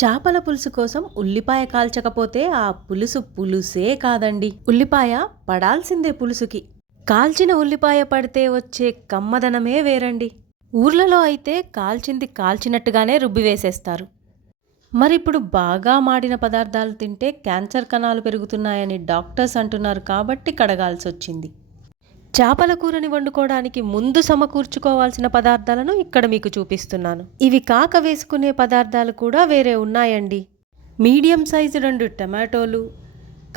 చేపల పులుసు కోసం ఉల్లిపాయ కాల్చకపోతే ఆ పులుసు పులుసే కాదండి. ఉల్లిపాయ పడాల్సిందే పులుసుకి. కాల్చిన ఉల్లిపాయ పడితే వచ్చే కమ్మదనమే వేరండి. ఊర్లలో అయితే కాల్చింది కాల్చినట్టుగానే రుబ్బి వేసేస్తారు. మరిప్పుడు బాగా మాడిన పదార్థాలు తింటే క్యాన్సర్ కణాలు పెరుగుతున్నాయని డాక్టర్స్ అంటున్నారు కాబట్టి కడగాల్సొచ్చింది. చేపల కూరని వండుకోవడానికి ముందు సమకూర్చుకోవాల్సిన పదార్థాలను ఇక్కడ మీకు చూపిస్తున్నాను. ఇవి కాక వేసుకునే పదార్థాలు కూడా వేరే ఉన్నాయండి. మీడియం సైజు 2 టమాటోలు,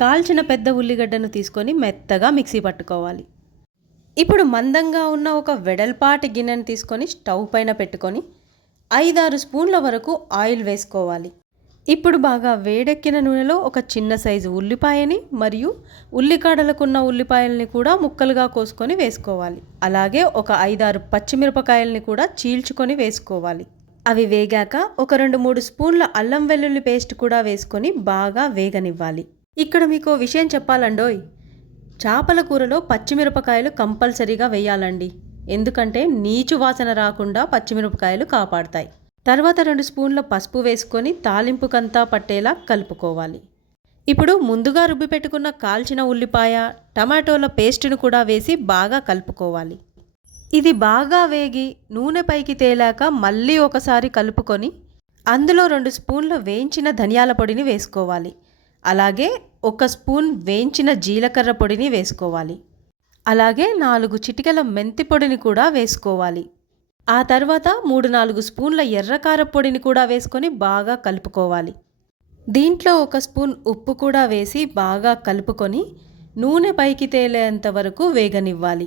కాల్చిన పెద్ద ఉల్లిగడ్డను తీసుకొని మెత్తగా మిక్సీ పట్టుకోవాలి. ఇప్పుడు మందంగా ఉన్న ఒక వెడల్పాటి గిన్నెను తీసుకొని స్టవ్ పైన పెట్టుకొని 5-6 స్పూన్ల వరకు ఆయిల్ వేసుకోవాలి. ఇప్పుడు బాగా వేడెక్కిన నూనెలో ఒక చిన్న సైజు ఉల్లిపాయని మరియు ఉల్లికాడలకున్న ఉల్లిపాయల్ని కూడా ముక్కలుగా కోసుకొని వేసుకోవాలి. అలాగే ఒక 5-6 పచ్చిమిరపకాయల్ని కూడా చీల్చుకొని వేసుకోవాలి. అవి వేగాక ఒక 2-3 స్పూన్ల అల్లం వెల్లుల్లి పేస్ట్ కూడా వేసుకొని బాగా వేగనివ్వాలి. ఇక్కడ మీకు విషయం చెప్పాలండోయ్, చేపల కూరలో పచ్చిమిరపకాయలు కంపల్సరీగా వేయాలండి. ఎందుకంటే నీచు వాసన రాకుండా పచ్చిమిరపకాయలు కాపాడతాయి. తర్వాత 2 స్పూన్ల పసుపు వేసుకొని తాలింపుకంతా పట్టేలా కలుపుకోవాలి. ఇప్పుడు ముందుగా రుబ్బి పెట్టుకున్న కాల్చిన ఉల్లిపాయ, టమాటోల పేస్టును కూడా వేసి బాగా కలుపుకోవాలి. ఇది బాగా వేగి నూనె పైకి తేలాక మళ్ళీ ఒకసారి కలుపుకొని అందులో 2 స్పూన్ల వేయించిన ధనియాల పొడిని వేసుకోవాలి. అలాగే 1 స్పూన్ వేయించిన జీలకర్ర పొడిని వేసుకోవాలి. అలాగే 4 చిటికెల మెంతి పొడిని కూడా వేసుకోవాలి. ఆ తర్వాత 3-4 స్పూన్ల ఎర్రకార పొడిని కూడా వేసుకొని బాగా కలుపుకోవాలి. దీంట్లో 1 స్పూన్ ఉప్పు కూడా వేసి బాగా కలుపుకొని నూనె పైకి తేలేంత వరకు వేగనివ్వాలి.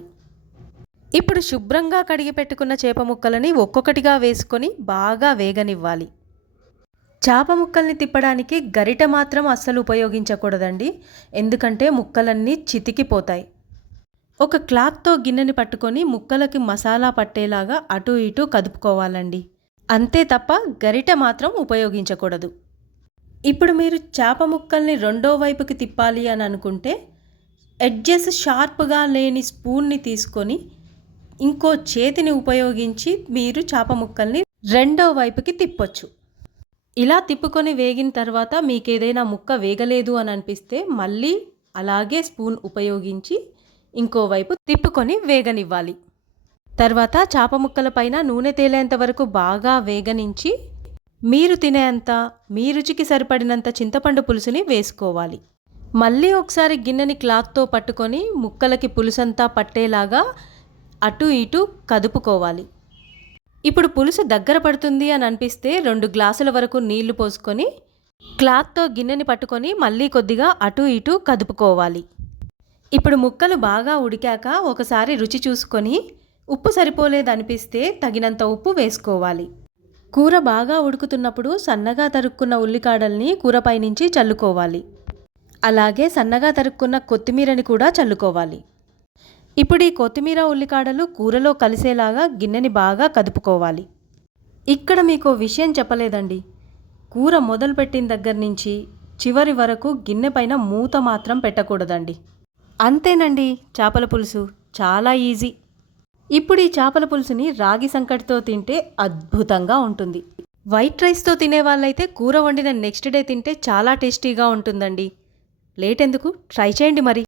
ఇప్పుడు శుభ్రంగా కడిగి పెట్టుకున్న చేప ముక్కలని ఒక్కొక్కటిగా వేసుకొని బాగా వేగనివ్వాలి. చేప ముక్కల్ని తిప్పడానికి గరిట మాత్రం అస్సలు ఉపయోగించకూడదండి, ఎందుకంటే ముక్కలన్నీ చితికిపోతాయి. ఒక క్లాత్తో గిన్నెని పట్టుకొని ముక్కలకి మసాలా పట్టేలాగా అటు ఇటు కదుపుకోవాలండి. అంతే తప్ప గరిటె మాత్రం ఉపయోగించకూడదు. ఇప్పుడు మీరు చేప ముక్కల్ని రెండో వైపుకి తిప్పాలి అని అనుకుంటే ఎడ్జెస్ షార్ప్గా లేని స్పూన్ని తీసుకొని ఇంకో చేతిని ఉపయోగించి మీరు చేప ముక్కల్ని రెండో వైపుకి తిప్పొచ్చు. ఇలా తిప్పుకొని వేగిన తర్వాత మీకేదైనా ముక్క వేగలేదు అని అనిపిస్తే మళ్ళీ అలాగే స్పూన్ ఉపయోగించి ఇంకోవైపు తిప్పుకొని వేగనివ్వాలి. తర్వాత చేప ముక్కల పైన నూనె తేలేంత వరకు బాగా వేగనించి మీరు తినేంత మీ రుచికి సరిపడినంత చింతపండు పులుసుని వేసుకోవాలి. మళ్ళీ ఒకసారి గిన్నెని క్లాత్తో పట్టుకొని ముక్కలకి పులుసంతా పట్టేలాగా అటు ఇటు కదుపుకోవాలి. ఇప్పుడు పులుసు దగ్గర పడుతుంది అని అనిపిస్తే 2 గ్లాసుల వరకు నీళ్లు పోసుకొని క్లాత్తో గిన్నెని పట్టుకొని మళ్ళీ కొద్దిగా అటు ఇటు కదుపుకోవాలి. ఇప్పుడు ముక్కలు బాగా ఉడికాక ఒకసారి రుచి చూసుకొని ఉప్పు సరిపోలేదనిపిస్తే తగినంత ఉప్పు వేసుకోవాలి. కూర బాగా ఉడుకుతున్నప్పుడు సన్నగా తరుక్కున్న ఉల్లికాడల్ని కూరపై నుంచి చల్లుకోవాలి. అలాగే సన్నగా తరుక్కున్న కొత్తిమీరని కూడా చల్లుకోవాలి. ఇప్పుడు ఈ కొత్తిమీర ఉల్లికాడలు కూరలో కలిసేలాగా గిన్నెని బాగా కదుపుకోవాలి. ఇక్కడ మీకు విషయం చెప్పలేదండి, కూర మొదలుపెట్టిన దగ్గర నుంచి చివరి వరకు గిన్నె పైన మూత మాత్రం పెట్టకూడదండి. అంతేనండి, చేపల పులుసు చాలా ఈజీ. ఇప్పుడు ఈ చేపల పులుసుని రాగి సంకటితో తింటే అద్భుతంగా ఉంటుంది. వైట్ రైస్తో తినే వాళ్ళైతే కూర వండిన నెక్స్ట్ డే తింటే చాలా టేస్టీగా ఉంటుందండి. లేట్ ఎందుకు, ట్రై చేయండి మరి.